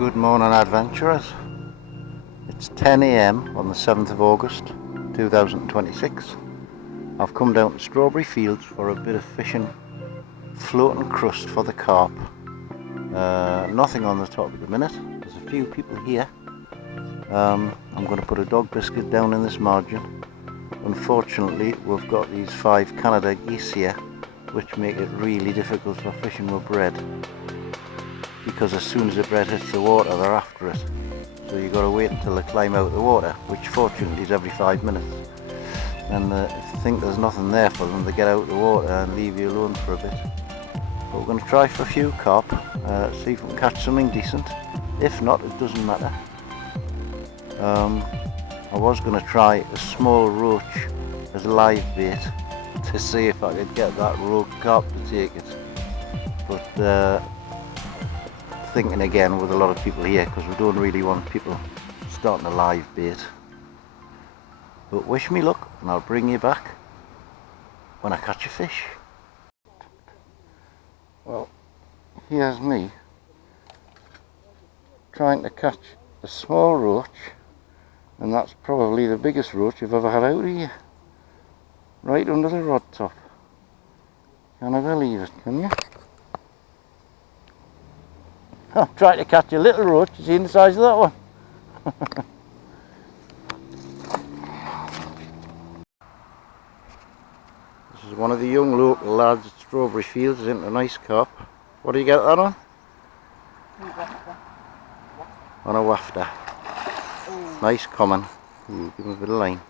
Good morning, adventurers. It's 10 AM on the 7th of August 2026. I've come down to Strawberry Fields for a bit of fishing, floating crust for the carp. Nothing on the top at the minute. There's a few people here. I'm going to put a dog biscuit down in this margin. Unfortunately, we've got these 5 Canada geese here, which make it really difficult for fishing with bread, because as soon as the bread hits the water, they're after it. So you've got to wait until they climb out of the water, which fortunately is every 5 minutes. And if you think there's nothing there for them, they get out of the water and leave you alone for a bit. But we're going to try for a few carp, see if we can catch something decent. If not, it doesn't matter. I was going to try a small roach as a live bait to see if I could get that rogue carp to take it. But thinking again with a lot of people here, because we don't really want people starting a live bait. But wish me luck, and I'll bring you back when I catch a fish. Well, here's me trying to catch a small roach, and that's probably the biggest roach I've ever had out here, right under the rod top. Can I believe it, can you? I'm trying to catch a little roach. You see the size of that one? This is one of the young local lads at Strawberry Fields into a nice carp. What do you get that on? On a wafter. Nice common. Ooh, give him a bit of line.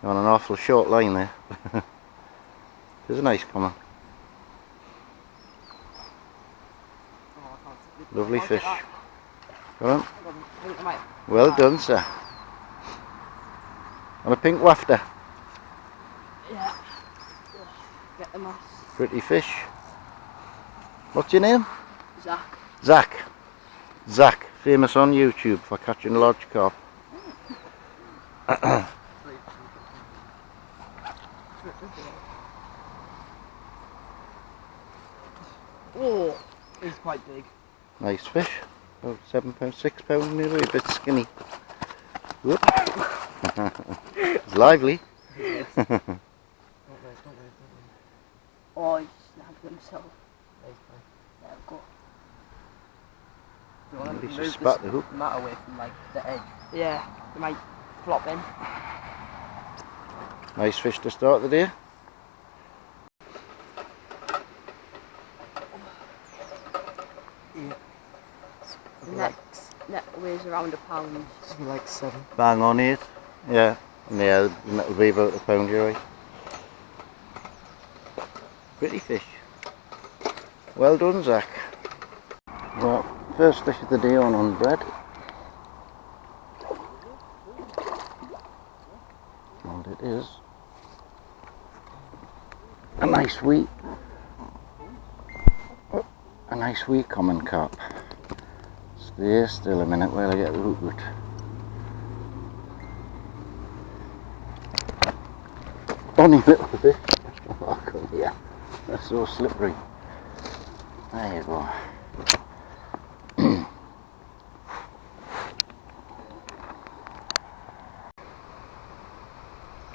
You're on an awful short line there. It's a nice common. Lovely fish. Go on. Well done, sir. On a pink wafter. Yeah. Get the moss. Pretty fish. What's your name? Zach. Zach. Zach, famous on YouTube for catching large carp. Oh, he's quite big. Nice fish. About 7 pounds, 6 pounds maybe, a bit skinny. Whoop. It's lively. Yes. Oh, he snagged himself. There we go. At least you spat the hook. Mat away from like the edge. Yeah, they might flop in. Nice fish to start the day. Net weighs around £1. Something like 7. Bang on 8. Yeah, yeah, that'll be about £1, you're right. Pretty fish. Well done, Zach. Well, first fish of the day on bread. And it is a nice wee common carp. Stay still a minute while I get the hook out. Funny little fish. Oh, come here. They're so slippery. There you go.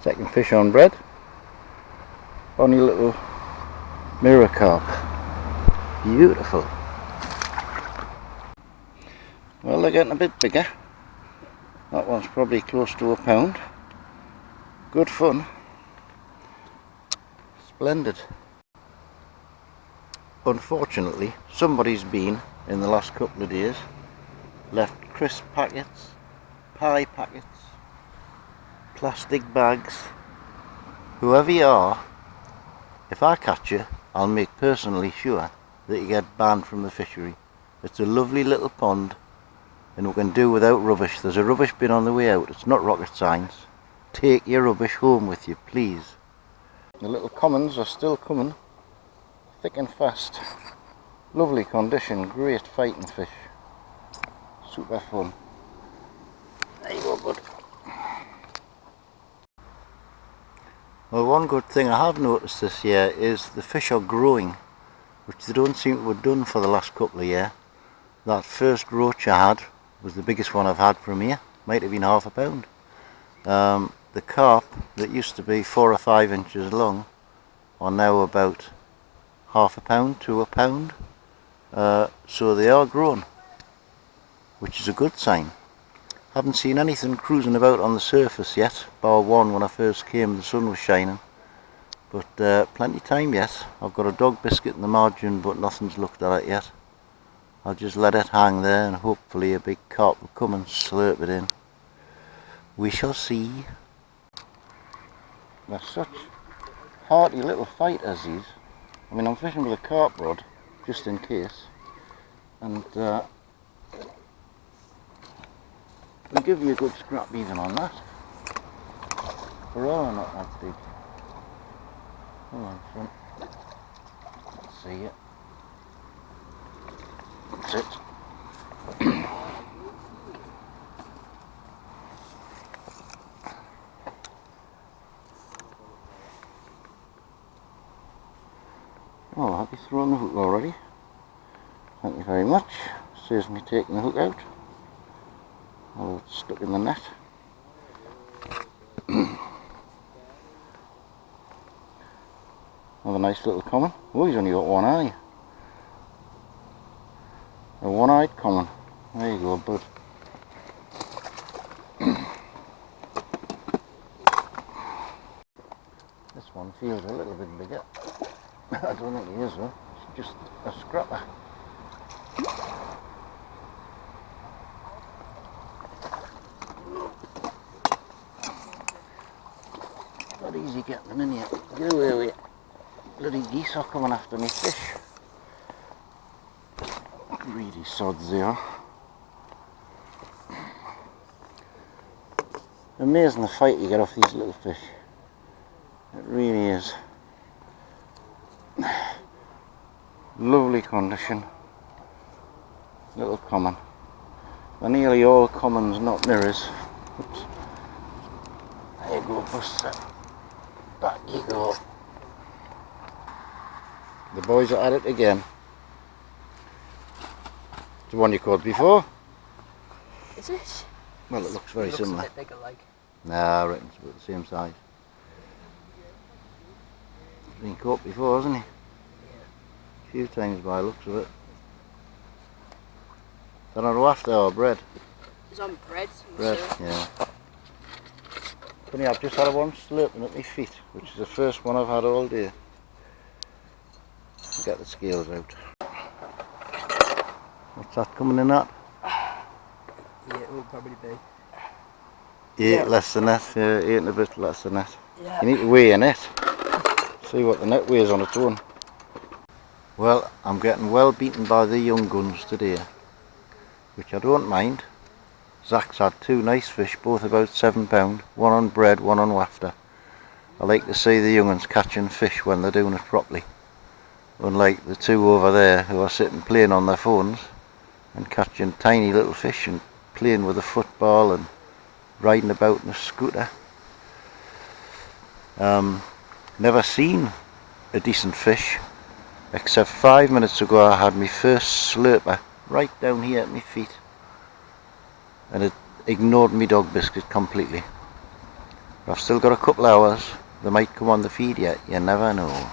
Second fish on bread. Funny little mirror carp. Beautiful. Well, they're getting a bit bigger. That one's probably close to £1. Good fun. Splendid. Unfortunately, somebody's been, in the last couple of days, left crisp packets, pie packets, plastic bags. Whoever you are, if I catch you, I'll make personally sure that you get banned from the fishery. It's a lovely little pond, and we can do without rubbish. There's a rubbish bin on the way out. It's not rocket science. Take your rubbish home with you, please. The little commons are still coming, thick and fast. Lovely condition, great fighting fish. Super fun. There you go, bud. Well, one good thing I have noticed this year is the fish are growing, which they don't seem to have done for the last couple of years. That first roach I had was the biggest one I've had from here. Might have been half a pound. The carp that used to be 4 or 5 inches long are now about half a pound to a pound. So they are grown, which is a good sign. Haven't seen anything cruising about on the surface yet, bar one when I first came the sun was shining. But plenty of time yet. I've got a dog biscuit in the margin but nothing's looked at it yet. I'll just let it hang there and hopefully a big carp will come and slurp it in. We shall see. They're such hearty little fighters these. I mean, I'm fishing with a carp rod just in case, and they'll give you a good scrap even on that. They're all not that big. Come on, front. Let's see it. That's it. Oh, have you thrown the hook already? Thank you very much. Saves me taking the hook out. Oh, it's stuck in the net. Another nice little common. Oh, he's only got one eye. A one-eyed common. There you go, bud. This one feels a little bit bigger. I don't think he is though. It's just a scrapper. Not easy getting them in here. Get away with it. Bloody geese are coming after me fish. Really sods they are. Amazing the fight you get off these little fish. It really is. Lovely condition. Little common. They're nearly all commons, not mirrors. Oops. There you go, Buster. Back you go. The boys are at it again. The one you caught before? Is it? Well, it looks very similar. A bit bigger, like. Nah, I reckon it's about the same size. He's been caught before, hasn't he? Yeah. A few times by the looks of it. They're on wafter or bread? He's on bread. Bread, yeah. Funny, I've just had one slurping at my feet, which is the first one I've had all day. I'll get the scales out. What's that coming in at? Yeah, it will probably be. 8 less than that, yeah, 8 and a bit less than that. Yeah. You need to weigh a net. See what the net weighs on its own. Well, I'm getting well beaten by the young guns today, which I don't mind. Zach's had 2 nice fish, both about £7, one on bread, one on wafter. I like to see the young ones catching fish when they're doing it properly, unlike the 2 over there who are sitting playing on their phones and catching tiny little fish and playing with a football and riding about in a scooter. Never seen a decent fish, except 5 minutes ago I had my first slurper right down here at my feet, and it ignored me dog biscuit completely. But I've still got a couple hours. They might come on the feed yet, you never know.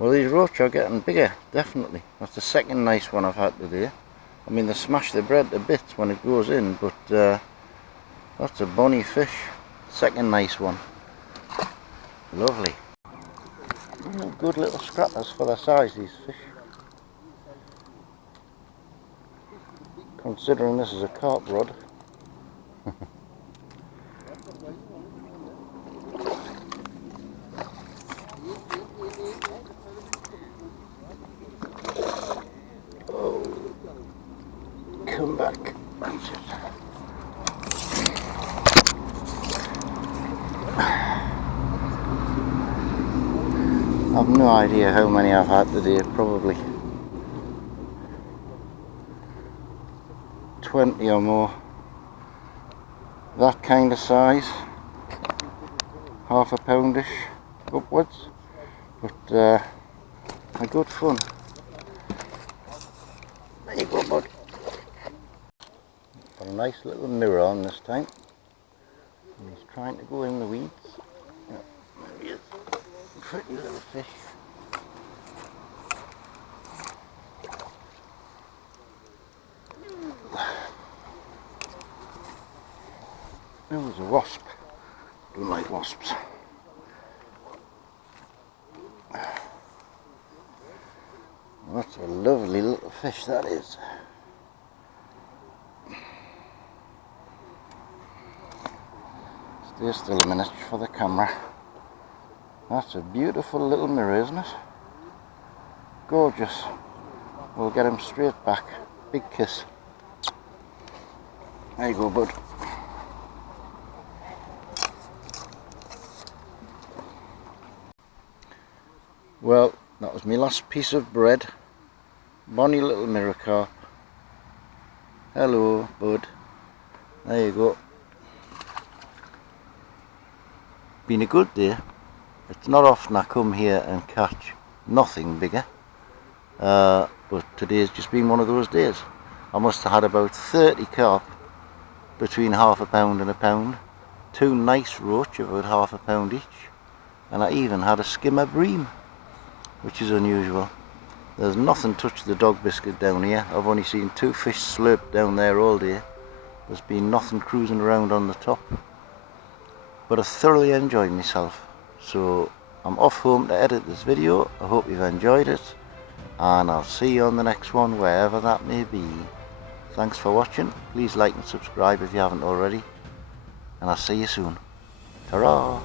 Well, these roach are getting bigger, definitely. That's the second nice one I've had today. I mean, they smash the bread to bits when it goes in, but that's a bonny fish. Second nice one. Lovely. Good little scrappers for their size, these fish. Considering this is a carp rod. Oh, come back. That's it. I've no idea how many I've had today, probably 20 or more. That kind of size, half a poundish upwards, but a good fun. There you go, bud. Got a nice little mirror on this time. And he's trying to go in the weeds. Yeah, there he is. Pretty little fish. There was a wasp. Don't like wasps. That's a lovely little fish, that is. Stay still a minute for the camera. That's a beautiful little mirror, isn't it? Gorgeous. We'll get him straight back. Big kiss. There you go, bud. Well, that was my last piece of bread. Bonny little mirror carp. Hello, bud. There you go. Been a good day. It's not often I come here and catch nothing bigger. But today's just been one of those days. I must have had about 30 carp between £1/2 and £1. 2 nice roach of about £1/2 each. And I even had a skimmer bream, which is unusual. There's nothing touched the dog biscuit down here. I've only seen 2 fish slurped down there all day. There's been nothing cruising around on the top. But I've thoroughly enjoyed myself. So I'm off home to edit this video. I hope you've enjoyed it. And I'll see you on the next one, wherever that may be. Thanks for watching. Please like and subscribe if you haven't already. And I'll see you soon. Ta-ra!